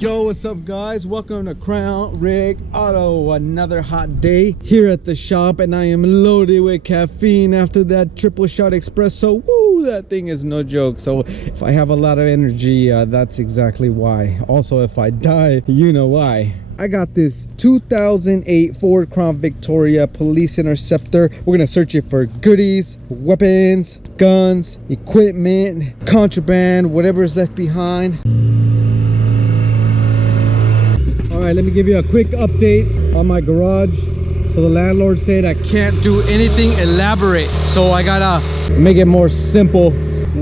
Yo, what's up guys? Welcome to Crown Rig Auto. Another hot day here at the shop, and I am loaded with caffeine after that triple shot espresso. Woo, that thing is no joke. So if I have a lot of energy, that's exactly why. Also, if I die, you know why. I got this 2008 Ford Crown Victoria police interceptor. We're gonna search it for goodies, weapons, guns, equipment, contraband, whatever is left behind. All right, let me give you a quick update on my garage. So the landlord said I can't do anything elaborate, so I gotta make it more simple.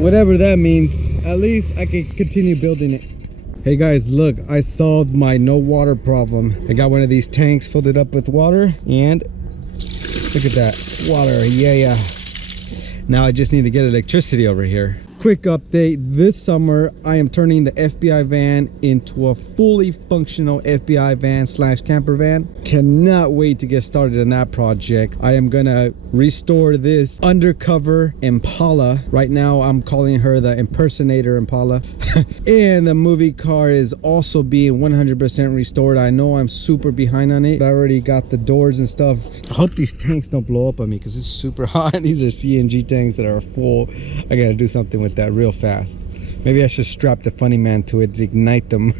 Whatever that means, at least I can continue building it. Hey guys, look, I solved my no water problem. I got one of these tanks, filled it up with water, and look at that, water, yeah. Now I just need to get electricity over here. Quick update, this summer I am turning the FBI van into a fully functional FBI van / camper van. Cannot wait to get started on that project. I am gonna restore this undercover Impala. Right now I'm calling her the impersonator Impala. And the movie car is also being 100% restored. I know I'm super behind on it. I already got the doors and stuff. I hope these tanks don't blow up on me because it's super hot. These are CNG tanks that are full. I gotta do something with that real fast. Maybe I should strap the funny man to it to ignite them.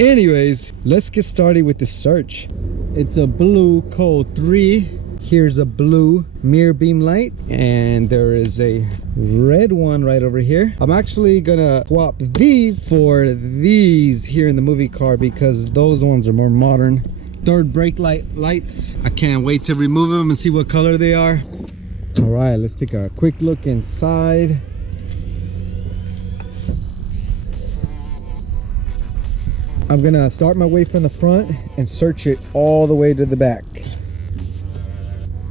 Anyways, let's get started with the search. It's a blue Code 3. Here's a blue mirror beam light, and there is a red one right over here. I'm actually gonna swap these for these here in the movie car because those ones are more modern. Third brake lights. I can't wait to remove them and see what color they are. All right, let's take a quick look inside. I'm gonna start my way from the front and search it all the way to the back.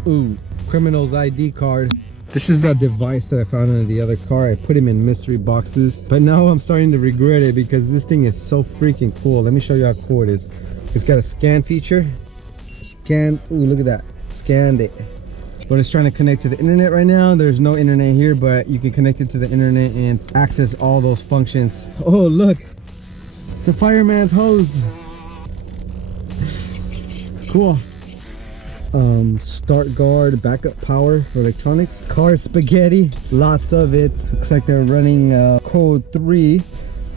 Ooh, criminal's ID card. This is the device that I found in the other car. I put him in mystery boxes, but now I'm starting to regret it because this thing is so freaking cool. Let me show you how cool it is. It's got a scan feature. Scan, ooh, look at that. Scanned it. But it's trying to connect to the internet right now. There's no internet here, but you can connect it to the internet and access all those functions. Oh, look. It's a fireman's hose. Cool. Start guard, backup power for electronics, car spaghetti, lots of it. Looks like they're running Code 3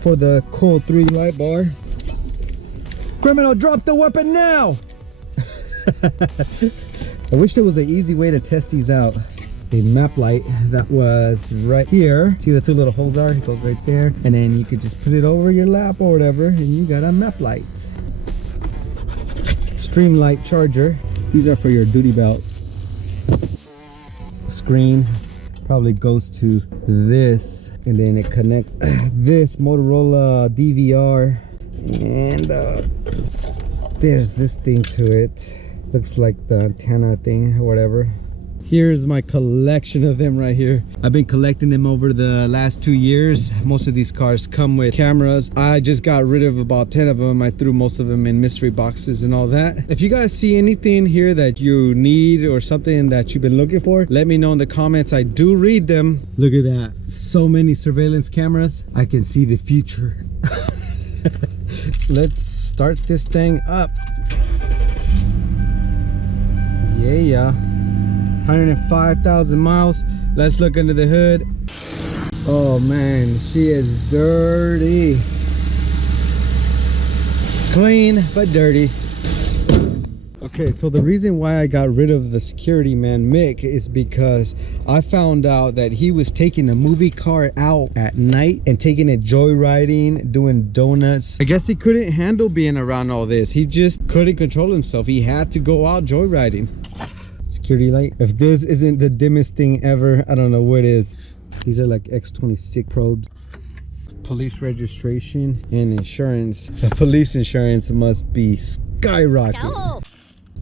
for the Code 3 light bar. Criminal, drop the weapon now. I wish there was an easy way to test these out. A map light that was right here. See the two little holes are? It goes right there. And then you could just put it over your lap or whatever, and you got a map light. Stream light charger. These are for your duty belt. Screen probably goes to this, and then it connects this Motorola DVR, and there's this thing to it. Looks like the antenna thing or whatever. Here's my collection of them right here. I've been collecting them over the last 2 years. Most of these cars come with cameras. I just got rid of about 10 of them. I threw most of them in mystery boxes and all that. If you guys see anything here that you need or something that you've been looking for, let me know in the comments. I do read them. Look at that. So many surveillance cameras. I can see the future. Let's start this thing up. Yeah. 105,000 miles. Let's look under the hood. Oh man, she is dirty. Clean but dirty. Okay, so the reason why I got rid of the security man Mick is because I found out that he was taking the movie car out at night and taking it joyriding, doing donuts. I guess he couldn't handle being around all this. He just couldn't control himself. He had to go out joyriding. Security light. If this isn't the dimmest thing ever, I don't know what is. These are like X26 probes. Police registration and insurance. The police insurance must be skyrocketing.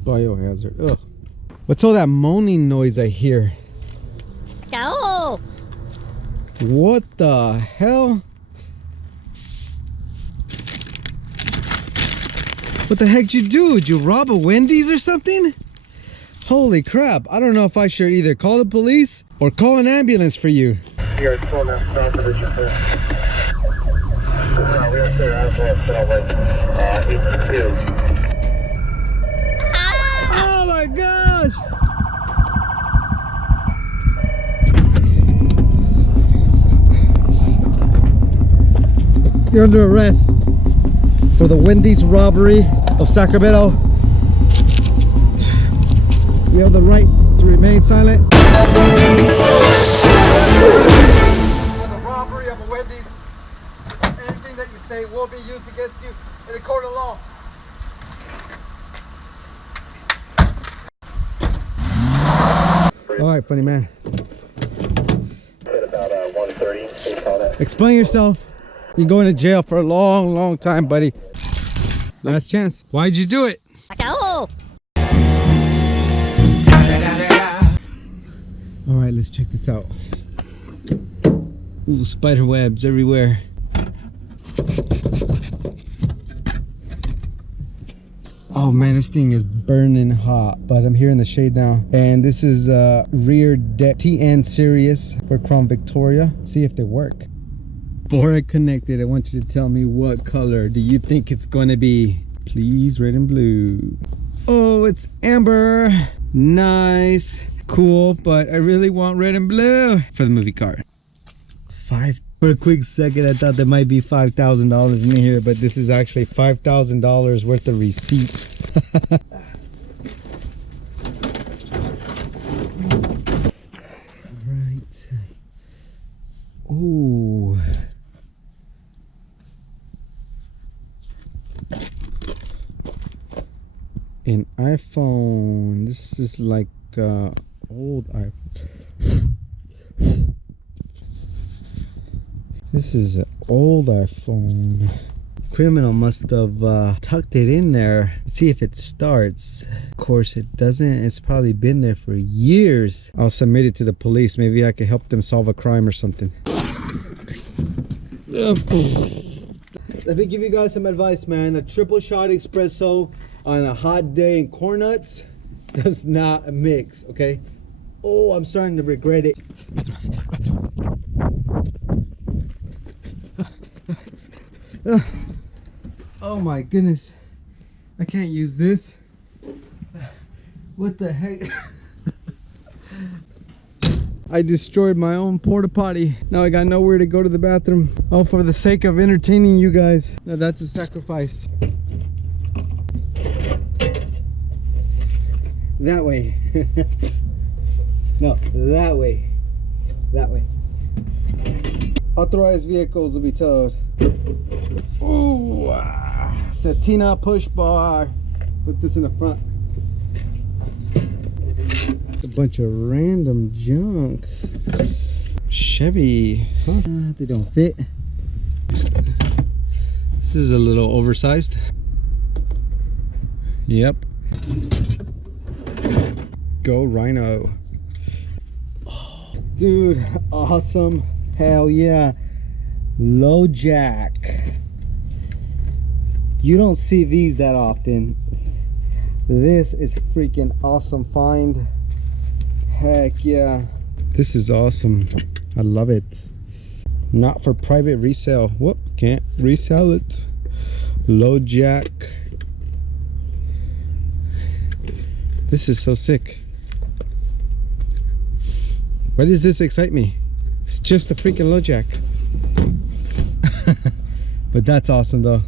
Biohazard. Ugh. What's all that moaning noise I hear? What the hell? What the heck did you do? Did you rob a Wendy's or something? Holy crap. I don't know if I should either call the police or call an ambulance for you. We are clear out for settlement 862. Oh my gosh! You're under arrest for the Wendy's robbery of Sacramento. You have the right to remain silent. The robbery of a Wendy's. Anything that you say will be used against you in the court of law. All right, funny man. At about 1:30. Explain yourself. You're going to jail for a long, long time, buddy. Last chance. Why'd you do it? All right, let's check this out. Ooh, spider webs everywhere. Oh man, this thing is burning hot, but I'm here in the shade now. And this is rear deck TN series for Crown Victoria. See if they work. Before I connect it, I want you to tell me what color do you think it's going to be. Please, red and blue. Oh, it's amber. Nice. Cool, but I really want red and blue for the movie car. For a quick second, I thought there might be $5,000 in here, but this is actually $5,000 worth of receipts. Right. Ooh. An iPhone. This is like old iPhone. This is an old iPhone. Criminal must have tucked it in there. Let's see if it starts. Of course it doesn't. It's probably been there for years. I'll submit it to the police. Maybe I could help them solve a crime or something. Let me give you guys some advice, man. A triple shot espresso on a hot day in corn nuts does not mix, okay? Oh, I'm starting to regret it. Oh my goodness. I can't use this. What the heck? I destroyed my own porta potty. Now I got nowhere to go to the bathroom. Oh, for the sake of entertaining you guys. Now that's a sacrifice. That way. No, that way. That way. Authorized vehicles will be towed. Ooh, Satina push bar. Put this in the front. A bunch of random junk. Chevy, huh? They don't fit. This is a little oversized. Yep. Go Rhino. Oh, dude, awesome. Hell yeah. LoJack. You don't see these that often. This is freaking awesome find. Heck yeah. This is awesome. I love it. Not for private resale. Whoop, can't resell it. LoJack. This is so sick. Why does this excite me? It's just a freaking LoJack. But that's awesome though.